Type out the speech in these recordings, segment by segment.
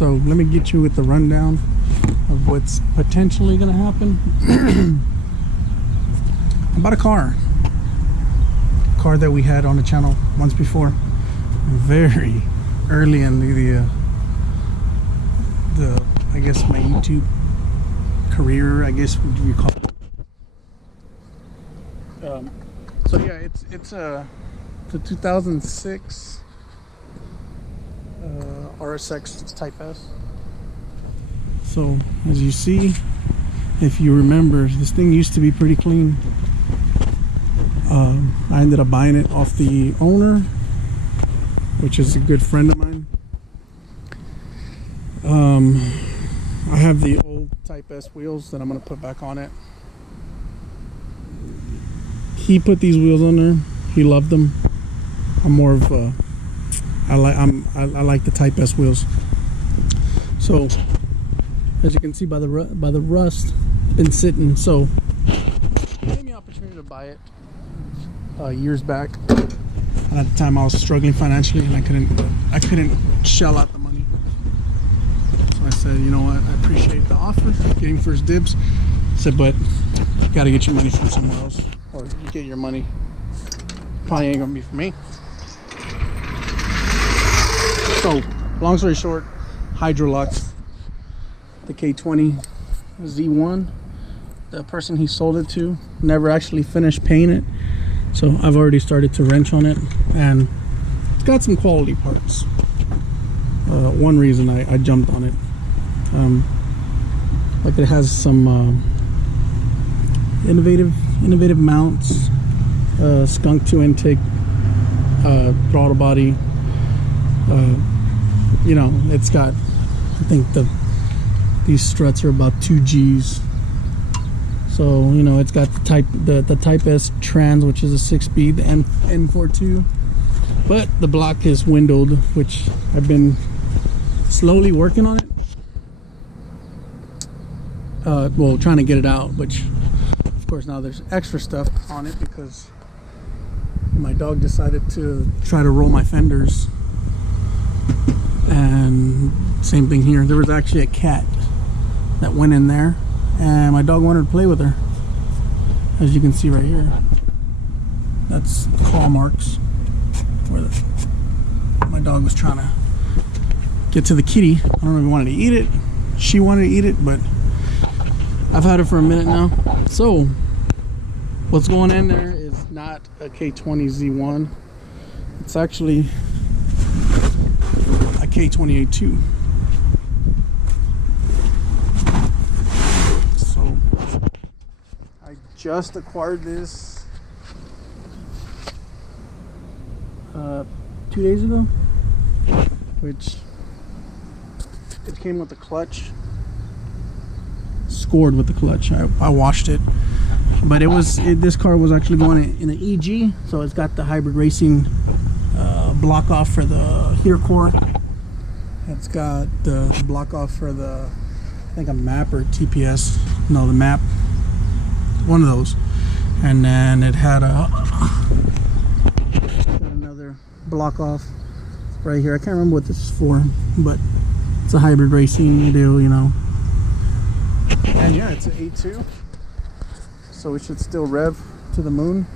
So let me get you with the rundown of what's potentially gonna happen. I bought a car that we had on the channel once before, very early in the I guess my YouTube career, I guess what you call it. So yeah, it's a 2006 RSX Type S. So as you see, if you remember, this thing used to be pretty clean. I ended up buying it off the owner, which is a good friend of mine. I have the old Type S wheels that I'm gonna put back on it. He put these wheels on there. He loved them. I'm more of a, I like the Type S wheels. So as you can see by the rust, been sitting. So it gave me an opportunity to buy it years back. And at the time I was struggling financially and I couldn't shell out the money. So I said, you know what, I appreciate the offer, getting first dibs. I said, but you gotta get your money from somewhere else, or you get your money. Probably ain't gonna be for me. So long story short, Hydrolux, the K20 Z1, the person he sold it to never actually finished paying it, so I've already started to wrench on it, and it's got some quality parts. One reason I jumped on it, like it has some innovative mounts, skunk 2 intake, throttle body. You know, it's got, I think these struts are about 2 G's. So you know, it's got the Type S trans, which is a 6-speed, the N42, but the block is windowed, which I've been slowly working on it. Well, trying to get it out, which of course now there's extra stuff on it because my dog decided to try to roll my fenders. And same thing here, there was actually a cat that went in there and my dog wanted to play with her. As you can see right here, that's claw marks where my dog was trying to get to the kitty. I don't know if he wanted to eat it, she wanted to eat it, but I've had it for a minute now. So what's going in there is not a K20 Z1, it's actually a K28-2. So I just acquired this 2 days ago, which it came with the clutch, scored with the clutch. I washed it, but this car was actually going in an EG, so it's got the hybrid racing block off for the heater core. It's got the block off for the, I think, a map or TPS. No, the map, one of those. And then it had another block off right here. I can't remember what this is for, but it's a hybrid racing deal, you know. And yeah, it's an 8.2, so it should still rev to the moon.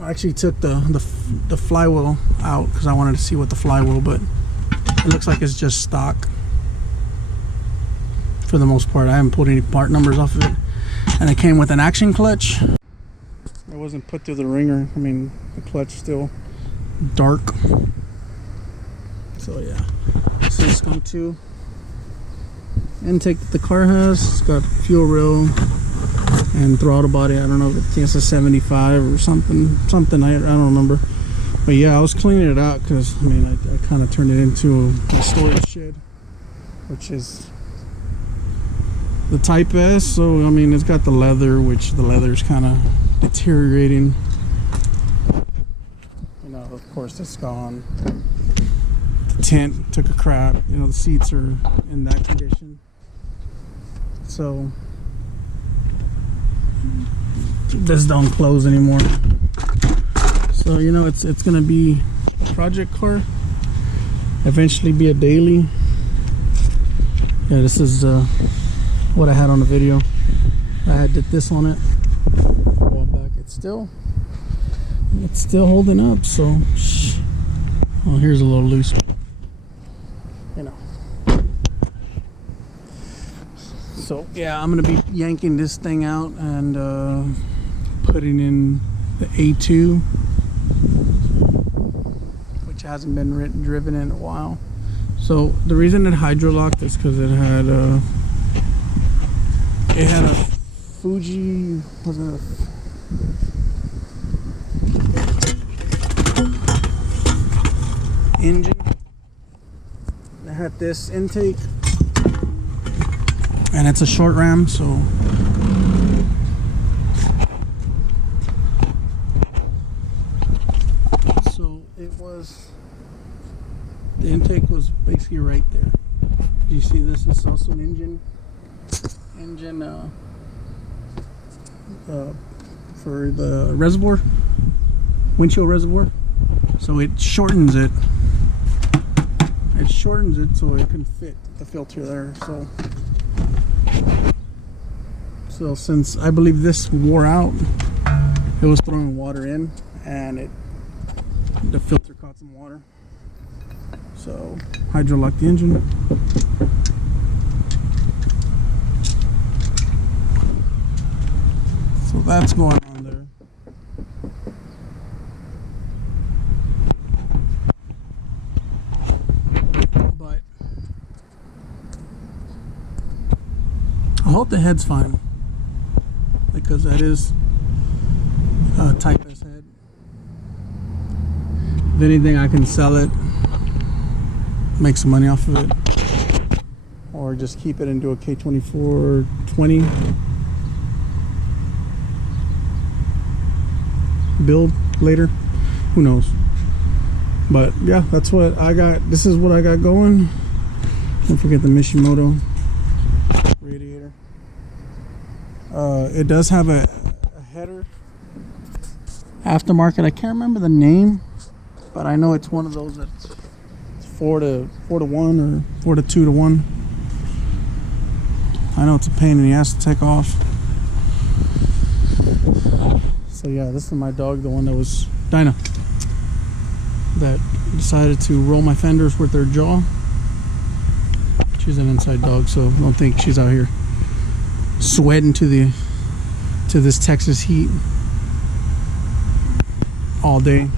I actually took the flywheel out because I wanted to see what the flywheel, but it looks like it's just stock for the most part. I haven't pulled any part numbers off of it, and it came with an action clutch. It wasn't put through the ringer. I mean, the clutch still dark. So yeah, this is skunk 2 intake that the car has. It's got fuel rail and throttle body. I don't know if it's a 75 or something. I don't remember. But yeah, I was cleaning it out because I mean I kind of turned it into my storage shed, which is the Type S. So I mean, it's got the leather, which the leather is kind of deteriorating. You know, of course, it's gone. The tent took a crap. You know, the seats are in that condition. So this don't close anymore. So you know, it's gonna be a project car. eventually be a daily. Yeah, this is what I had on the video. I had did this on it a while back. It's still holding up. So, oh, here's a little loose. You know. So yeah, I'm gonna be yanking this thing out and putting in the A2, which hasn't been driven in a while. So the reason it hydrolocked is because it had a Fuji, wasn't it engine? It had this intake, and it's a short ram, so it was, the intake was basically right there. Do you see this? This is also an engine for the reservoir, windshield reservoir. So it shortens it. It shortens it so it can fit the filter there. So since I believe this wore out, it was throwing water in, and the filter caught some water. So hydrolock the engine. So that's going on there. But I hope the head's fine, because that is a Type S head. If anything, I can sell it, make some money off of it, or just keep it and do a K2420 build later. Who knows? But yeah, that's what I got. This is what I got going. Don't forget the Mishimoto radiator. It does have a header aftermarket. I can't remember the name, but I know it's one of those that's 4 to 1 or 4 to 2 to 1. I know it's a pain in the ass to take off. So yeah, this is my dog, the one that was Dinah, that decided to roll my fenders with her jaw. She's an inside dog, so don't think she's out here sweating to this Texas heat all day.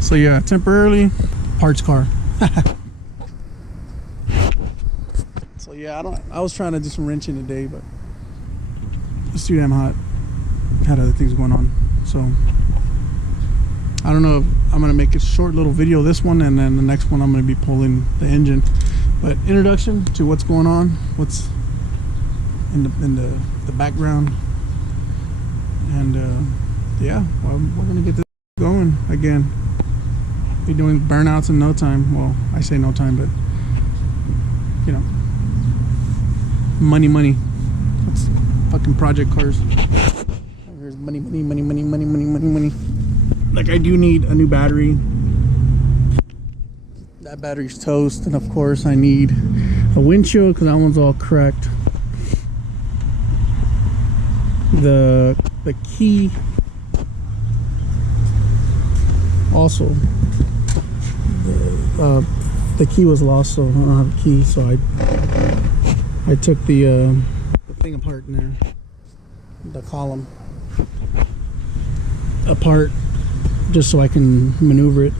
So yeah, temporarily parts car. So yeah, I was trying to do some wrenching today, but it's too damn hot. Had other things going on, so I don't know if I'm gonna make a short little video this one, and then the next one I'm gonna be pulling the engine. But introduction to what's going on, what's in the background, and yeah, well, we're gonna get this going again. Be doing burnouts in no time. Well, I say no time, but you know, money. That's fucking project cars. There's money. Like, I do need a new battery. That battery's toast, and of course I need a windshield because that one's all cracked. The key also, the key was lost, so I don't have a key. So I took the thing apart in there, the column apart, just so I can maneuver it.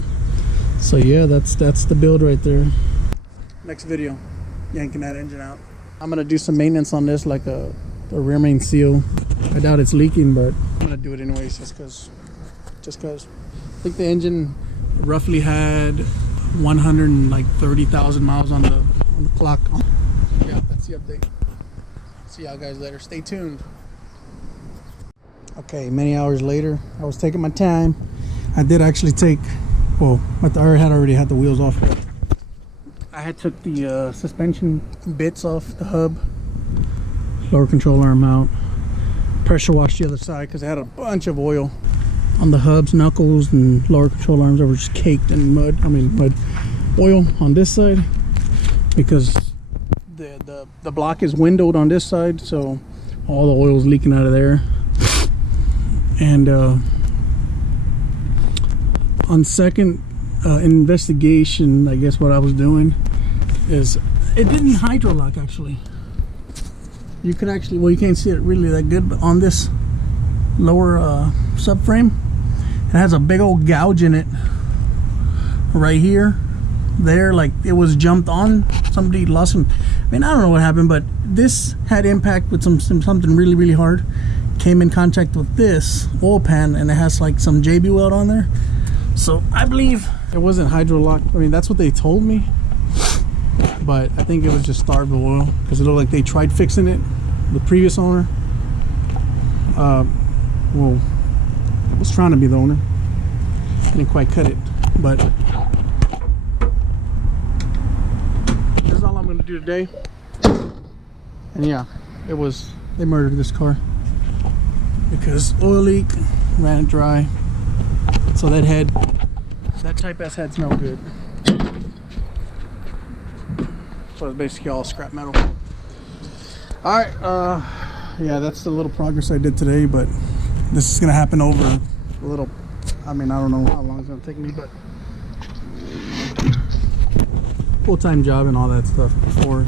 So yeah, that's the build right there. Next video, yanking that engine out. I'm gonna do some maintenance on this, like a rear main seal. I doubt it's leaking, but I'm gonna do it anyways, just cause I think the engine roughly had 130,000 miles on the clock. Yeah, that's the update. See y'all guys later. Stay tuned. Okay, many hours later, I was taking my time. I did actually take, well, I already had the wheels off. I had took the suspension bits off the hub, lower control arm out, pressure washed the other side because it had a bunch of oil on the hubs, knuckles, and lower control arms that were just caked in mud. I mean, mud, oil on this side because the block is windowed on this side, so all the oil is leaking out of there. And on second investigation, I guess what I was doing is it didn't hydro lock. Actually, you could actually, well, you can't see it really that good, but on this lower subframe, it has a big old gouge in it right here, there, like it was jumped on. Somebody lost some, I mean, I don't know what happened, but this had impact with something really hard, came in contact with this oil pan, and it has like some JB weld on there. So I believe it wasn't hydro locked. I mean, that's what they told me, but I think it was just starved of oil because it looked like they tried fixing it, the previous owner. Well, I was trying to be the owner, didn't quite cut it, but this is all I'm gonna do today. And yeah, it was, they murdered this car because oil leak, ran it dry. So that head, that Type S head's no good. So it's basically all scrap metal. Alright, yeah, that's the little progress I did today, but this is gonna happen over a little, I mean, I don't know how long it's gonna take me, but full-time job and all that stuff before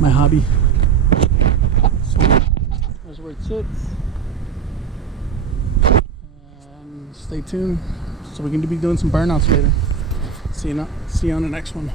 my hobby. So that's where it sits. And stay tuned, so we can be doing some burnouts later. See you on the next one.